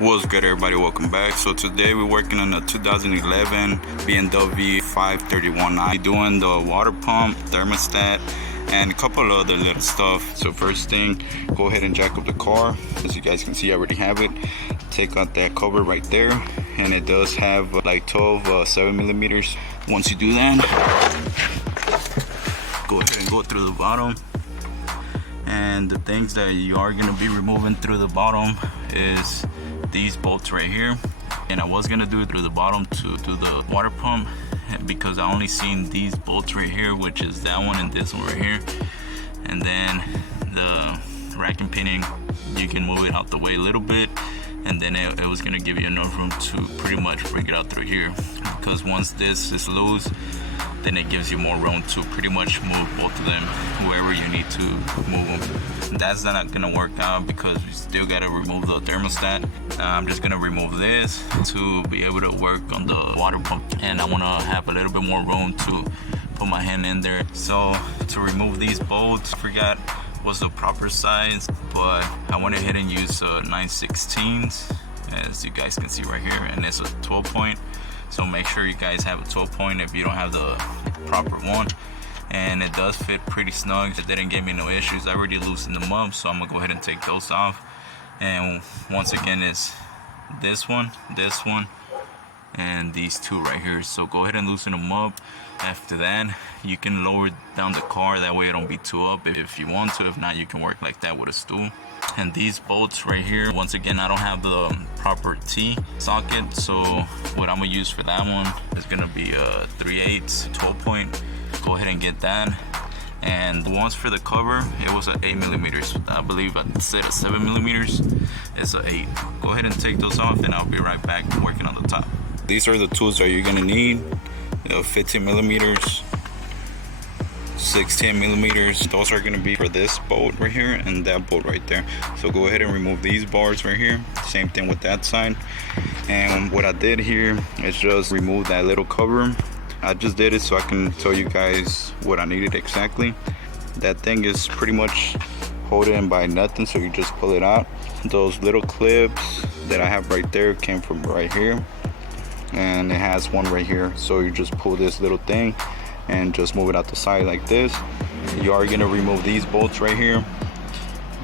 What's good, everybody? Welcome back. So today we're working on a 2011 BMW 535i, doing the water pump, thermostat, and a couple of other little stuff. So first thing, go ahead and jack up the car. As you guys can see, I already have it. Take out that cover right there, and it does have like 12 7mm. Once you do that, go ahead and go through the bottom. And the things that you are going to be removing through the bottom is these bolts right here. And I was going to do it through the bottom to do the water pump, because I only seen these bolts right here, which is that one and this one right here. And then the racking pinning, you can move it out the way a little bit, and then it was going to give you enough room to pretty much bring it out through here, because once this is loose, then it gives you more room to pretty much move both of them wherever you need to move them. That's not gonna work out because we still gotta remove the thermostat. I'm just gonna remove this to be able to work on the water pump, and I wanna have a little bit more room to put my hand in there. So to remove these bolts, I forgot what's the proper size, but I went ahead and used 9/16, as you guys can see right here, and it's a 12 point. So make sure you guys have a 12 point if you don't have the proper one. And it does fit pretty snug. It didn't give me no issues. I already loosened them up, so I'm gonna go ahead and take those off. And once again, it's this one, and these two right here. So go ahead and loosen them up. After that, you can lower down the car, that way it don't be too up if you want to. If not, you can work like that with a stool. And these bolts right here, once again, I don't have the proper T socket, so what I'm gonna use for that one is gonna be a 3/8 12 point. Go ahead and get that. And once for the cover, it was a 8mm. I believe I said a 7mm. It's a 8. Go ahead and take those off, and I'll be right back working on the top. These are the tools that you're gonna need. 15mm, 16mm. Those are gonna be for this bolt right here and that bolt right there. So go ahead and remove these bars right here. Same thing with that side. And what I did here is just remove that little cover. I just did it so I can tell you guys what I needed exactly. That thing is pretty much holding by nothing, so you just pull it out. Those little clips that I have right there came from right here, and it has one right here. So you just pull this little thing and just move it out the side like this. You are gonna remove these bolts right here,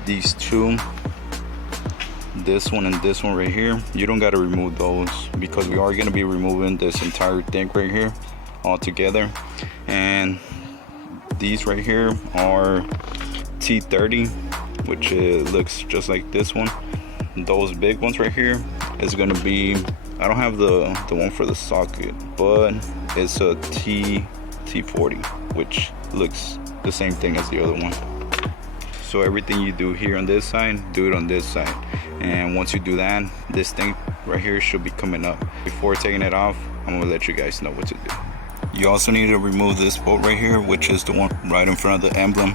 these two, this one and this one right here. You don't got to remove those because we are gonna be removing this entire thing right here all together. And these right here are T30, which looks just like this one. Those big ones right here is gonna be, I don't have the one for the socket, but it's a T40, which looks the same thing as the other one. So everything you do here on this side, do it on this side. And once you do that, this thing right here should be coming up. Before taking it off, I'm gonna let you guys know what to do. You also need to remove this bolt right here, which is the one right in front of the emblem.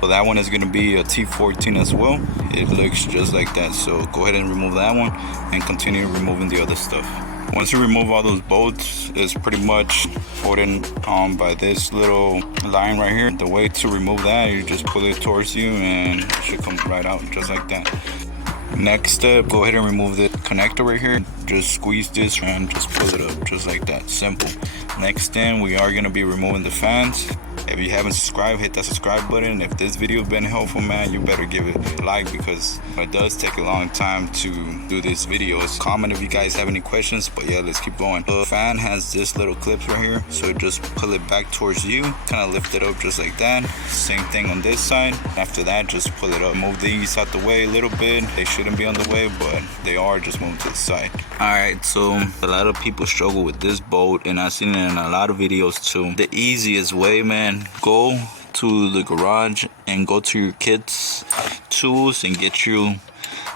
So that one is gonna be a T14 as well. It looks just like that. So go ahead and remove that one and continue removing the other stuff. Once you remove all those bolts, it's pretty much holding on by this little line right here. The way to remove that, you just pull it towards you and it should come right out just like that. Next step, go ahead and remove the connector right here. Just squeeze this and just pull it up just like that. Simple. Next thing, we are going to be removing the fans. If you haven't subscribed, hit that subscribe button. If this video been helpful, man, you better give it a like, because it does take a long time to do these videos. Comment if you guys have any questions, but yeah, let's keep going. The fan has this little clips right here, so just pull it back towards you, kind of lift it up just like that. Same thing on this side. After that, just pull it up. Move these out the way a little bit. They shouldn't be on the way, but they are. Just move to the side. Alright, so a lot of people struggle with this bolt, and I've seen it in a lot of videos too. The easiest way, man, go to the garage and go to your kids' tools and get you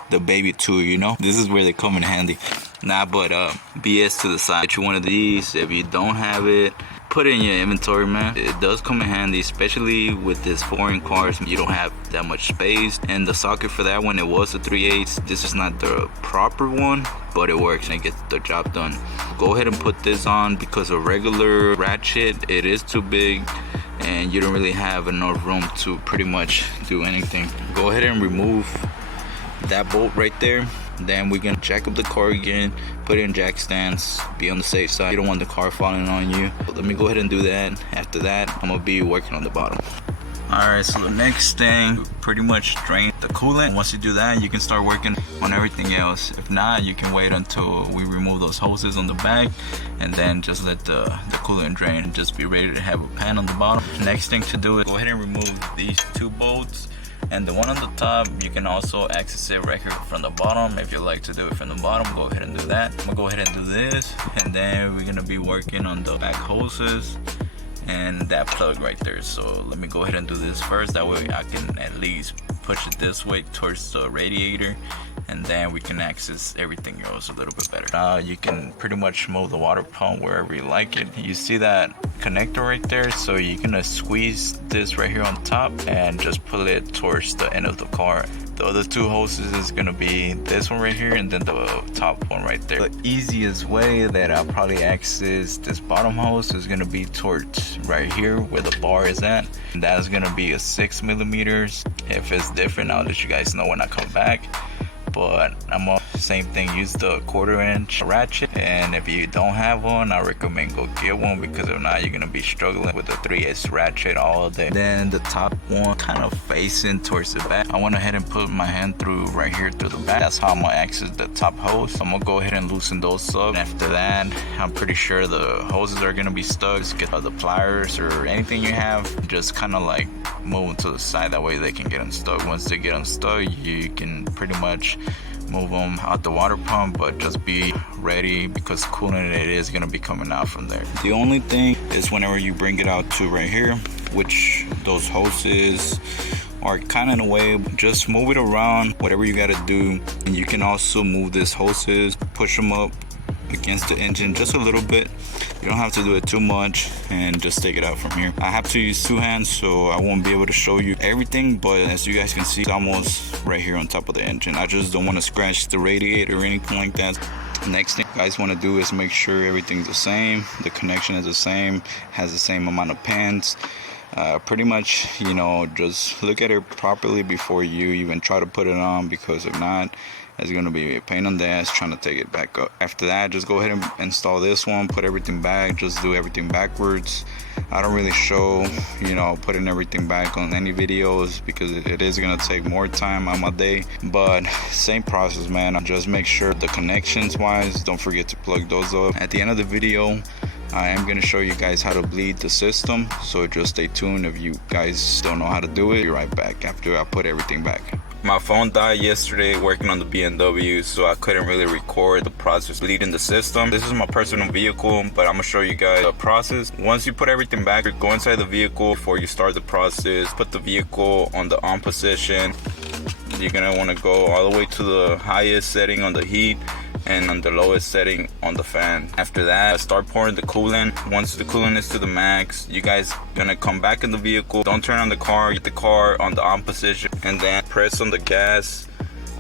the baby tool, you know? This is where they come in handy. Nah, but BS to the side. Get you one of these. If you don't have it, put it in your inventory, man. It does come in handy, especially with this foreign cars. You don't have that much space. And the socket for that one, it was a 3/8. This is not the proper one, but it works and it gets the job done. Go ahead and put this on, because a regular ratchet, it is too big and you don't really have enough room to pretty much do anything. Go ahead and remove that bolt right there, Then we're gonna jack up the car again, put it in jack stands, be on the safe side. You don't want the car falling on you. Let me go ahead and do that. After that, I'm gonna be working on the bottom. Alright, so the next thing, pretty much drain the coolant. Once you do that, you can start working on everything else. If not, you can wait until we remove those hoses on the back and then just let the coolant drain and just be ready to have a pan on the bottom. Next thing to do is go ahead and remove these two bolts. And the one on the top, you can also access it right here from the bottom. If you like to do it from the bottom, go ahead and do that. I'm gonna go ahead and do this, and then we're gonna be working on the back hoses and that plug right there. So let me go ahead and do this first. That way I can at least push it this way towards the radiator, and then we can access everything else a little bit better. You can pretty much move the water pump wherever you like it. You see that connector right there? So you're gonna squeeze this right here on top and just pull it towards the end of the car. The other two hoses is gonna be this one right here and then the top one right there. The easiest way that I'll probably access this bottom hose is gonna be towards right here where the bar is at. And that is gonna be a 6 millimeters. If it's different, I'll let you guys know when I come back. But I'm gonna same thing, use the 1/4 inch ratchet, and if you don't have one, I recommend go get one, because if not, you're gonna be struggling with the 3/8 ratchet all day. Then the top one kind of facing towards the back, I went ahead and put my hand through right here through the back. That's how I'm gonna access the top hose. I'm gonna go ahead and loosen those up. After that, I'm pretty sure the hoses are gonna be stuck. Just get the pliers or anything you have, just kind of like move them to the side, that way they can get unstuck. Once they get unstuck, you can pretty much move them out the water pump, but just be ready because coolant it is going to be coming out from there. The only thing is whenever you bring it out to right here, which those hoses are kind of in a way, just move it around, whatever you got to do. And you can also move this hoses, push them up against the engine just a little bit. You don't have to do it too much, and just take it out from here. I have to use two hands, so I won't be able to show you everything, but as you guys can see, it's almost right here on top of the engine. I just don't want to scratch the radiator or anything like that. Next thing you guys want to do is make sure everything's the same, the connection is the same, has the same amount of pins. Pretty much, you know, just look at it properly before you even try to put it on, because if not, it's going to be a pain in the ass trying to take it back up. After that, just go ahead and install this one, put everything back, just do everything backwards. I don't really show, you know, putting everything back on any videos, because it is going to take more time on my day. But same process, man. Just make sure the connections wise, don't forget to plug those up. At the end of the video, I am going to show you guys how to bleed the system, so just stay tuned. If you guys don't know how to do it, be right back after I put everything back. My phone died yesterday working on the BMW, so I couldn't really record the process bleeding the system. This is my personal vehicle, but I'm gonna show you guys the process. Once you put everything back, go inside the vehicle before you start the process. Put the vehicle on the on position. You're gonna want to go all the way to the highest setting on the heat and on the lowest setting on the fan. After that, start pouring the coolant. Once the coolant is to the max, you guys gonna come back in the vehicle. Don't turn on the car, get the car on the on position, and then press on the gas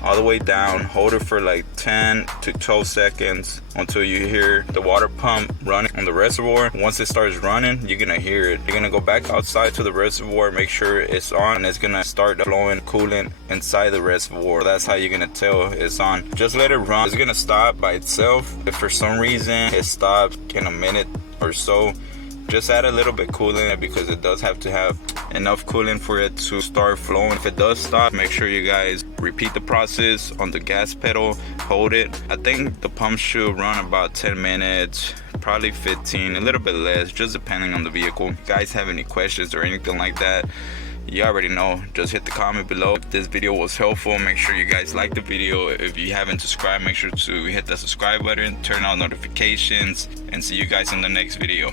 all the way down. Hold it for like 10 to 12 seconds until you hear the water pump running on the reservoir. Once it starts running, you're gonna hear it. You're gonna go back outside to the reservoir, make sure it's on, and it's gonna start flowing coolant inside the reservoir. That's how you're gonna tell it's on. Just let it run. It's gonna stop by itself. If for some reason it stops in a minute or so, just add a little bit coolant, because it does have to have enough coolant for it to start flowing. If it does stop, make sure you guys repeat the process on the gas pedal, hold it. I think the pump should run about 10 minutes, probably 15, a little bit less, just depending on the vehicle. If you guys have any questions or anything like that, you already know, just hit the comment below. If this video was helpful, make sure you guys like the video. If you haven't subscribed, make sure to hit the subscribe button, turn on notifications, and see you guys in the next video.